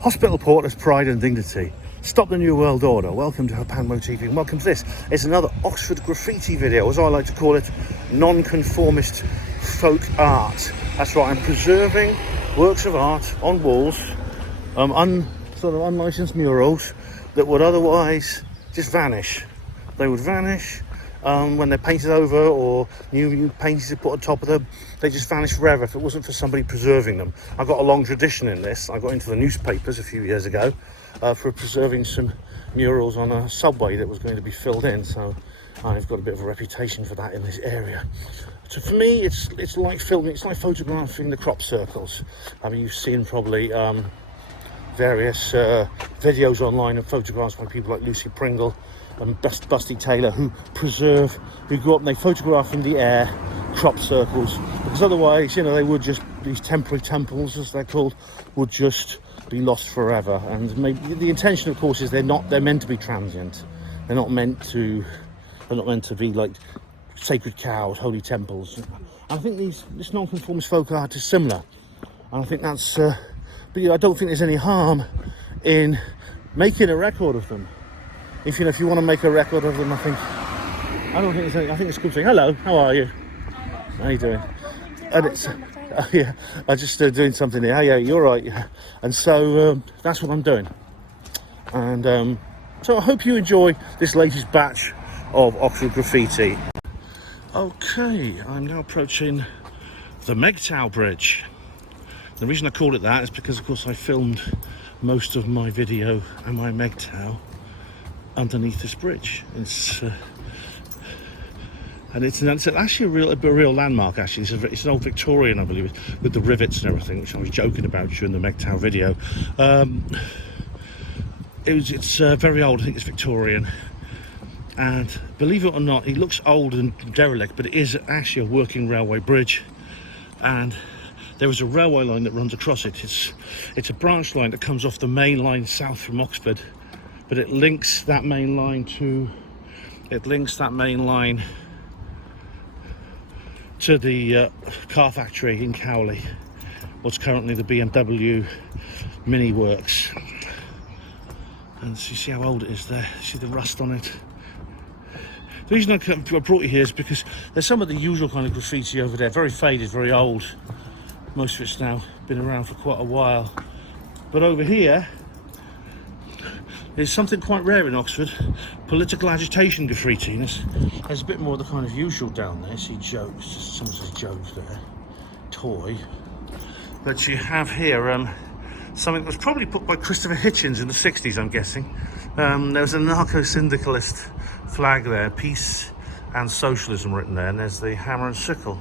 Hospital porters, pride and dignity. Stop the New World Order. Welcome to Hapanmo TV and welcome to this. It's another Oxford graffiti video, as I like to call it, non-conformist folk art. That's right, I'm preserving works of art on walls, sort of unlicensed murals that would otherwise just vanish. They would vanish when they're painted over, or new paintings are put on top of them. They just vanish forever if it wasn't for somebody preserving them. I've got a long tradition in this. I got into the newspapers a few years ago for preserving some murals on a subway that was going to be filled in, so I've got a bit of a reputation for that in this area. So for me, it's like filming, it's like photographing the crop circles. I mean, you've seen probably various videos online of photographs by people like Lucy Pringle and Busty Taylor, who go up and they photograph in the air crop circles, because otherwise, you know, they would just, these temporary temples, as they're called, would just be lost forever. And maybe the intention, of course, is they're meant to be transient. They're not meant to be like sacred cows, holy temples. And I think this non-conformist folk art is similar, and I think that's but I don't think there's any harm in making a record of them. If you want to make a record of them, I don't think there's any. I think it's a good thing. Hello, how are you? How are you doing? And it's yeah, I'm just doing something here. Oh, yeah, you're right. Yeah. And so that's what I'm doing. And so I hope you enjoy this latest batch of Oxford graffiti. Okay, I'm now approaching the Megtow Bridge. The reason I called it that is because, of course, I filmed most of my video and my Megtow underneath this bridge. It's actually a real landmark. Actually, it's an old Victorian, I believe, with the rivets and everything, which I was joking about during the Megtow video. It's very old. I think it's Victorian, and believe it or not, it looks old and derelict, but it is actually a working railway bridge, and there is a railway line that runs across it. It's a branch line that comes off the main line south from Oxford, but it links that main line to the car factory in Cowley, what's currently the BMW Mini Works. And so you see how old it is there. See the rust on it. The reason I brought you here is because there's some of the usual kind of graffiti over there, very faded, very old. Most of it's now been around for quite a while. But over here, there's something quite rare in Oxford, political agitation graffiti. There's a bit more of the kind of usual down there. See jokes, someone says jokes there, toy. But you have here something that was probably put by Christopher Hitchens in the 60s, I'm guessing. There's a narco-syndicalist flag there, peace and socialism written there, and there's the hammer and sickle.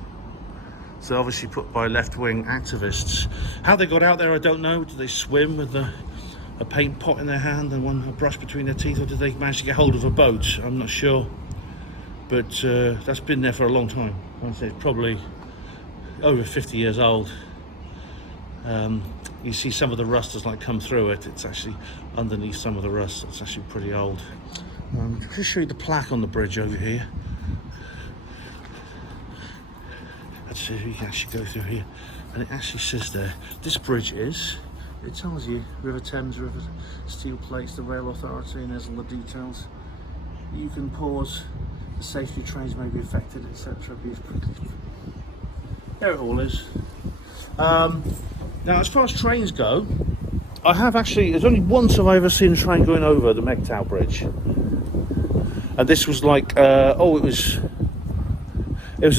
So obviously put by left-wing activists. How they got out there, I don't know. Did they swim with a paint pot in their hand and a brush between their teeth, or did they manage to get hold of a boat? I'm not sure, but that's been there for a long time. I'd say it's probably over 50 years old. You see some of the rust has like come through it. It's actually underneath some of the rust. It's actually pretty old. I'll just show you the plaque on the bridge over here. Let's see if you can actually go through here, and it actually says there, this bridge is, it tells you, River Thames, River Steel Plates, the Rail Authority, and there's all the details. You can pause, the safety trains may be affected, etc. There it all is. Now, as far as trains go, I have actually, there's only once have I ever seen a train going over the Megtow Bridge. And this was like, it was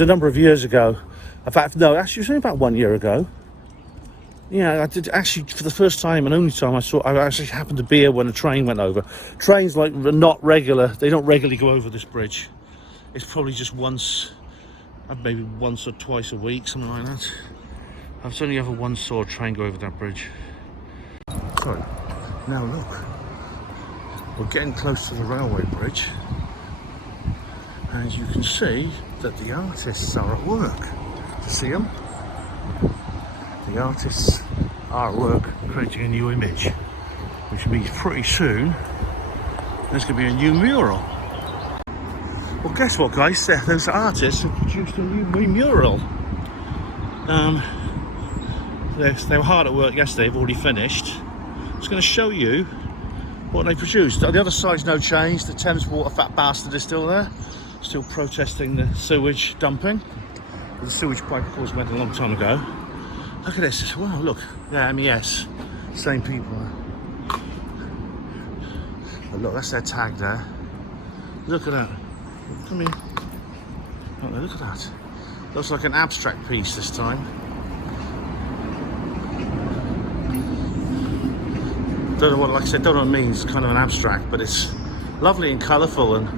a number of years ago. In fact, no, actually it was only about 1 year ago. Yeah, I did actually, for the first time and only time I actually happened to be here when a train went over. Trains like are not regular, they don't regularly go over this bridge. It's probably just once, maybe once or twice a week, something like that. I've only ever once saw a train go over that bridge. So, now look, we're getting close to the railway bridge, and as you can see that the artists are at work. See them? The artists are at work creating a new image, which means pretty soon there's going to be a new mural. Well, guess what, guys? Those artists have produced a new mural. They were hard at work yesterday. They've already finished. just going to show you what they produced. The other side's no change. The Thames Water fat bastard is still there, still protesting the sewage dumping. The sewage pipe, of course, went a long time ago. Look at this. Wow, look. Yeah, MES. Same people. But look, that's their tag there. Look at that. Come here. Oh, look at that. Looks like an abstract piece this time. Don't know what, like I said, don't know what it means. It's kind of an abstract, but it's lovely and colourful and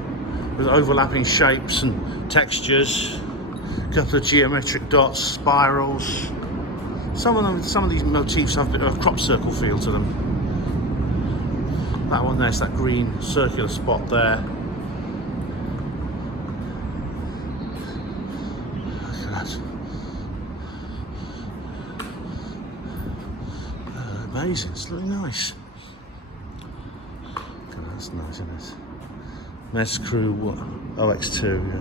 with overlapping shapes and textures. A couple of geometric dots, spirals. Some of these motifs have a bit of a crop circle feel to them. That one there's that green circular spot there. Look at that. Amazing, it's really nice. Okay, that's nice, isn't it? Mess Crew OX2, yeah.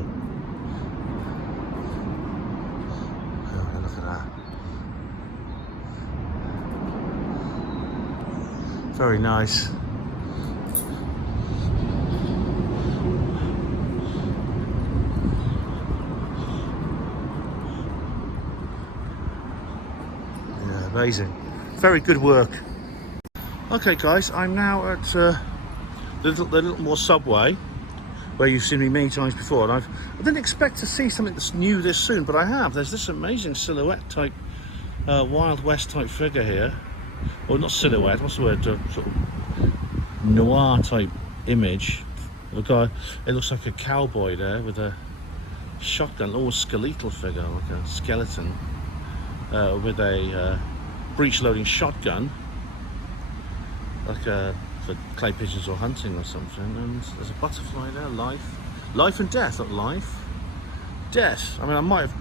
Oh, look at that. Very nice. Yeah, amazing. Very good work. Okay guys, I'm now at the little more subway where you've seen me many times before, and I didn't expect to see something that's new this soon, but I have. There's this amazing silhouette type Wild West type figure here. Well, not silhouette, what's the word? Sort of noir type image of a guy. It looks like a cowboy there with a shotgun, or skeletal figure, like a skeleton with a breech loading shotgun, like for clay pigeons or hunting or something. And there's a butterfly there. Life and death, not life. Death. I mean, I might have,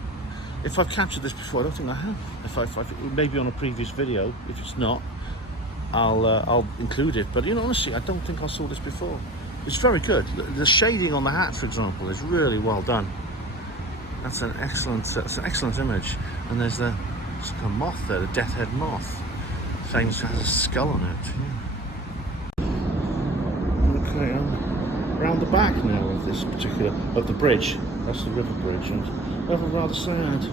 if I've captured this before. I don't think I have. If maybe on a previous video. If it's not, I'll include it. But you know, honestly, I don't think I saw this before. It's very good. The shading on the hat, for example, is really well done. That's an excellent image. And there's a moth there, the death head moth. Famous has a skull on it. Yeah. Okay, I'm round the back now of this particular the bridge. That's the river bridge, and rather sad.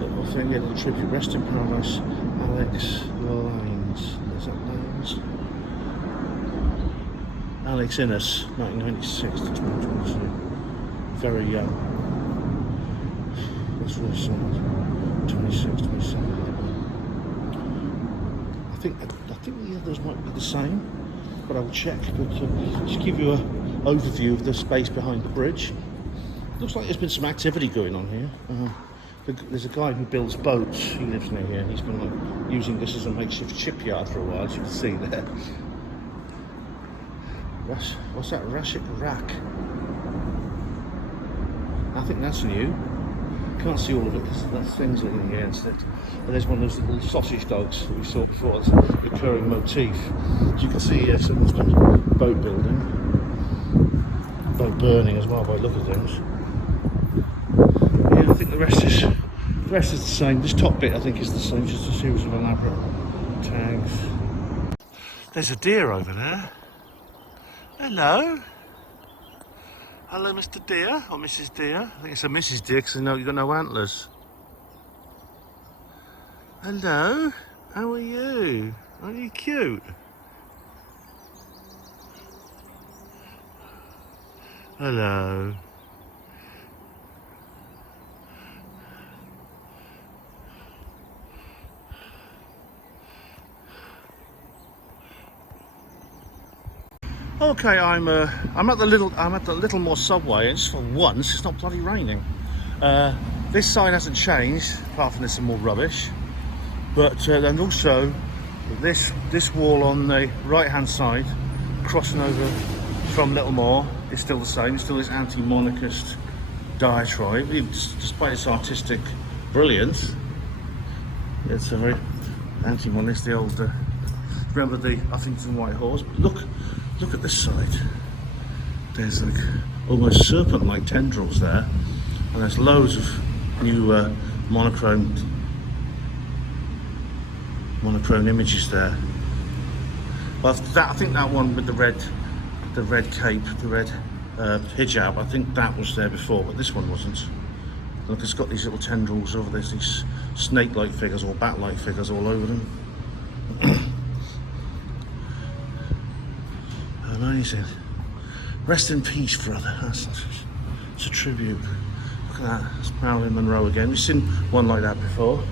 Little thing, a little tribute. Rest in paradise, Alex Lyons. Is that Lyons? Alex Innes, 1996 to 2022. Very young. That's really sad. 26, 27. I think the others might be the same, but I will check. But just give you an overview of the space behind the bridge. Looks like there's been some activity going on here. There's a guy who builds boats. He lives near here, and he's been like using this as a makeshift shipyard for a while, as you can see there. What's that? Rashik Rack. I think that's new. Can't see all of it because that thing's leaning against it. And there's one of those little sausage dogs that we saw before. It's a recurring motif. As you can see here, someone's been boat building, boat burning as well by the look of things. Yeah, I think the rest is the same. This top bit I think is the same, just a series of elaborate tags. There's a deer over there. Hello. Hello, Mr. Deer, or Mrs. Deer. I think it's a Mrs. Deer because you've got no antlers. Hello, how are you? Aren't you cute? Hello. Okay, I'm at the little more subway, and just for once it's not bloody raining. This sign hasn't changed, apart from there's some more rubbish. But and also this wall on the right hand side, crossing over from Littlemore, is still the same. It's still this anti-monarchist diatribe, despite its artistic brilliance. It's a very anti-monarchist. The old remember the Uffington White Horse. But look at this side. There's like almost serpent-like tendrils there, and there's loads of new monochrome images there. Well, that, I think that one with the red cape, the red hijab, I think that was there before, but this one wasn't. Look, it's got these little tendrils over there, these snake-like figures or bat-like figures all over them. Amazing. Rest in peace, brother. It's a tribute. Look at that. It's Marilyn Monroe again. We've seen one like that before.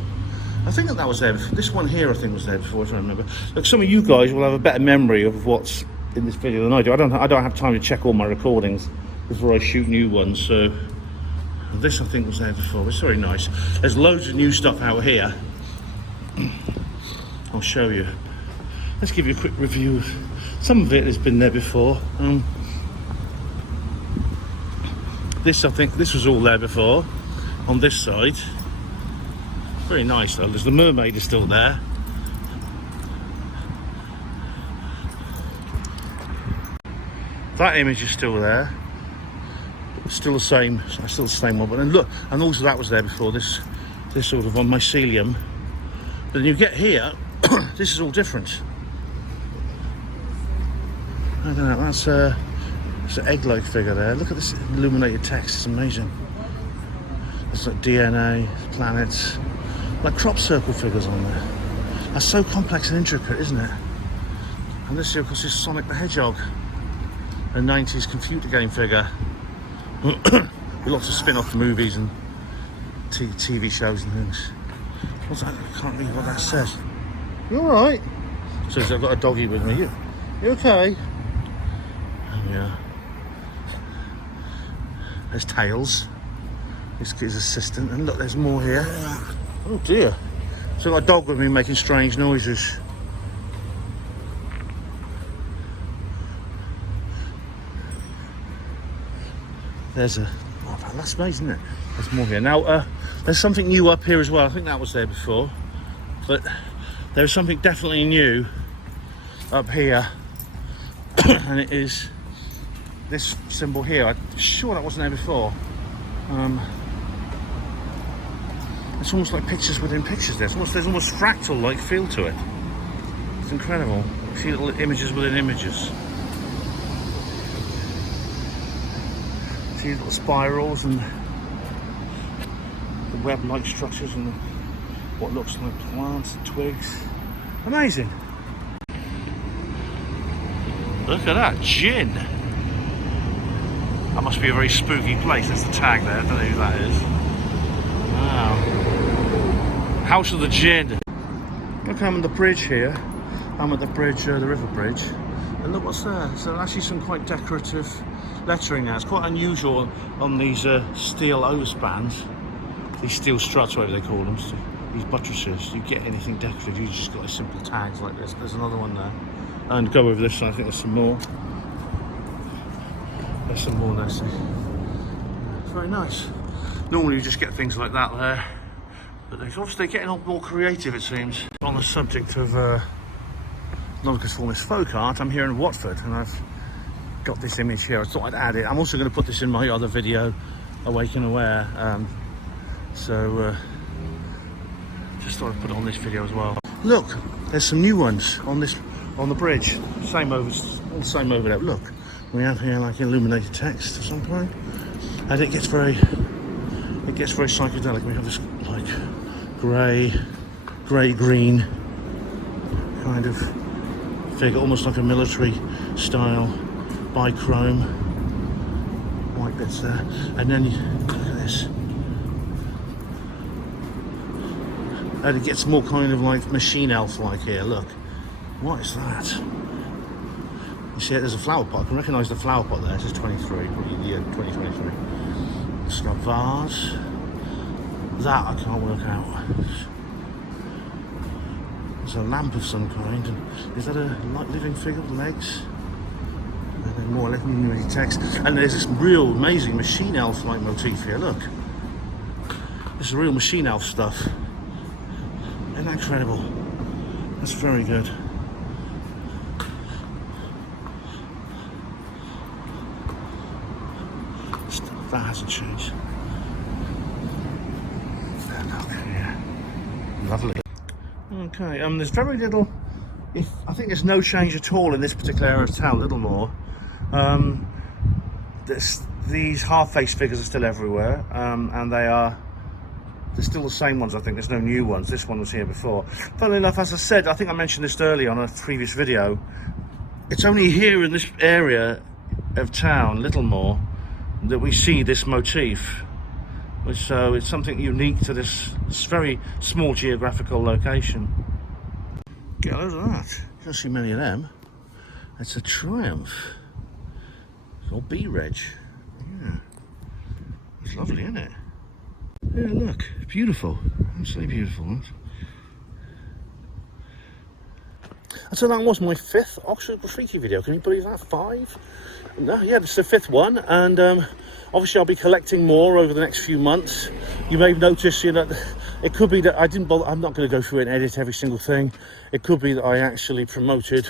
I think that was there before. This one here, I think, was there before, if I remember. Look, some of you guys will have a better memory of what's in this video than I do. I don't have time to check all my recordings before I shoot new ones. So this, I think, was there before. It's very nice. There's loads of new stuff out here. I'll show you. Let's give you a quick review. Some of it has been there before. This, I think, this was all there before. On this side. Very nice though. There's the mermaid is still there. That image is still there. Still the same one. But then look, and also that was there before. This sort of on mycelium. But then you get here. This is all different. I don't know. That's an egg-like figure there. Look at this illuminated text. It's amazing. It's like DNA, planets, like crop circle figures on there. That's so complex and intricate, isn't it? And this, of course, is Sonic the Hedgehog, a 90s computer game figure. With lots of spin-off movies and TV shows and things. What's that? I can't read what that says. You alright? Says I've got a doggy with me. You okay? Yeah. There's Tails. This kid's assistant. And look, there's more here. Oh dear. So got a dog with me making strange noises. There's a... Oh, that's amazing, isn't it? There's more here. Now, there's something new up here as well. I think that was there before. But there's something definitely new up here. And it is this symbol here. I'm sure that wasn't there before. It's almost like pictures within pictures. There's almost fractal-like feel to it. It's incredible. A few little images within images. A few little spirals and the web-like structures and what looks like plants and twigs. Amazing. Look at that, gin. That must be a very spooky place. There's the tag there. I don't know who that is. Wow. House of the Gin. Look, I'm on the bridge here. I'm at the bridge, the river bridge. And look what's there. So actually some quite decorative lettering now. It's quite unusual on these steel overspans. These steel struts, whatever they call them. So these buttresses. You get anything decorative, you just got simple tags like this. There's another one there. And go over this side, I think there's some more. There's some more there, see. It's very nice. Normally you just get things like that there. But they're obviously getting on more creative, it seems. On the subject of non-conformist folk art, I'm here in Watford and I've got this image here. I thought I'd add it. I'm also going to put this in my other video, Awake and Aware. Just thought I'd put it on this video as well. Look, there's some new ones on the bridge. Same over there. Look, we have here like illuminated text of some kind, and it gets very psychedelic. We have this like grey-green kind of figure, almost like a military style, bichrome, white bits there, and then look at this. And it gets more kind of like machine elf-like here. Look, what is that? You see, there's a flower pot. I can recognise the flower pot there. It says 23, probably the year 2023. It's got a vase. That I can't work out. There's a lamp of some kind. And is that a like living figure with legs? And then more illuminated text. And there's this real amazing machine elf-like motif here. Look, this is real machine elf stuff. Isn't that incredible? That's very good. That hasn't changed. Lovely. Okay, there's very little I think there's no change at all in this particular area of town, Littlemore. These half-face figures are still everywhere, and they're still the same ones. I think there's no new ones. This one was here before. Funnily enough, as I said, I think I mentioned this earlier on a previous video, it's only here in this area of town, Littlemore, that we see this motif. So it's something unique to this very small geographical location. Get a load of that. You don't see many of them. It's a Triumph. It's all B-Reg. Yeah. It's lovely, isn't it? Yeah, look. Beautiful. Absolutely beautiful. And so that was my 5th Oxford Graffiti video. Can you believe that? 5? No, yeah, this is the 5th one. And obviously I'll be collecting more over the next few months. You may notice, it could be that I didn't bother. I'm not going to go through and edit every single thing. It could be that I actually promoted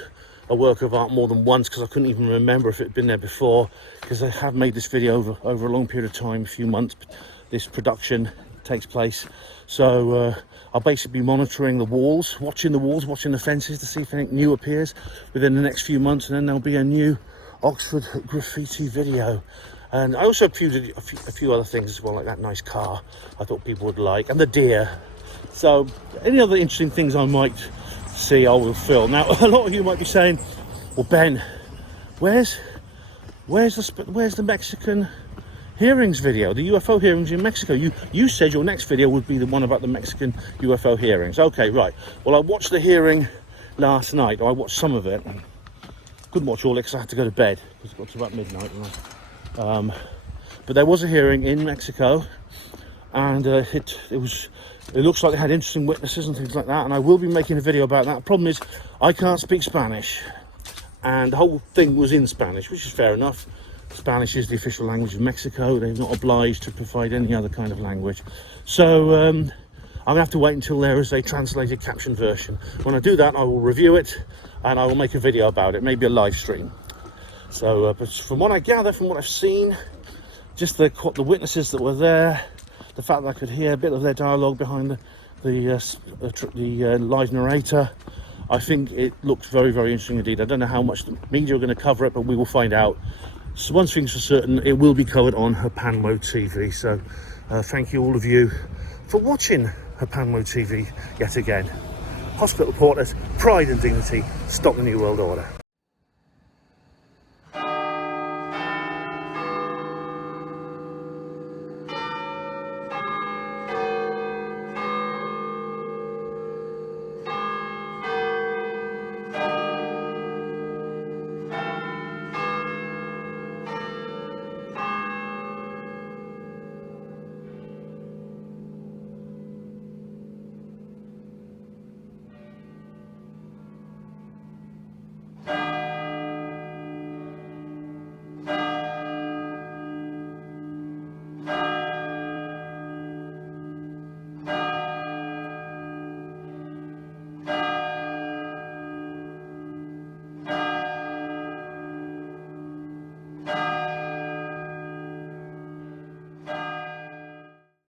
a work of art more than once because I couldn't even remember if it had been there before, because I have made this video over a long period of time, a few months. This production takes place. So I'll basically be monitoring the walls, watching the fences to see if anything new appears within the next few months, and then there'll be a new Oxford Graffiti video. And I also included a few other things as well, like that nice car I thought people would like, and the deer. So any other interesting things I might see, I will film. Now, a lot of you might be saying, well, Ben, where's the Mexican hearings video, the UFO hearings in Mexico? You said your next video would be the one about the Mexican UFO hearings. Okay, right. Well, I watched the hearing last night. I watched some of it. Couldn't watch all it because I had to go to bed. It got to about midnight. But there was a hearing in Mexico, and it looks like they had interesting witnesses and things like that, and I will be making a video about that. The problem is I can't speak Spanish, and the whole thing was in Spanish, which is fair enough. Spanish is the official language of Mexico. They're not obliged to provide any other kind of language. So I'm gonna have to wait until there is a translated caption version. When I do that, I will review it and I will make a video about it, maybe a live stream. So but from what I gather, from what I've seen, just the witnesses that were there, the fact that I could hear a bit of their dialogue behind the live narrator, I think it looks very, very interesting indeed. I don't know how much the media are going to cover it, but we will find out. So one thing's for certain, it will be covered on Hapanmo TV. So thank you all of you for watching Hapanmo TV yet again. Hospital reporters, pride and dignity, stop the New World Order.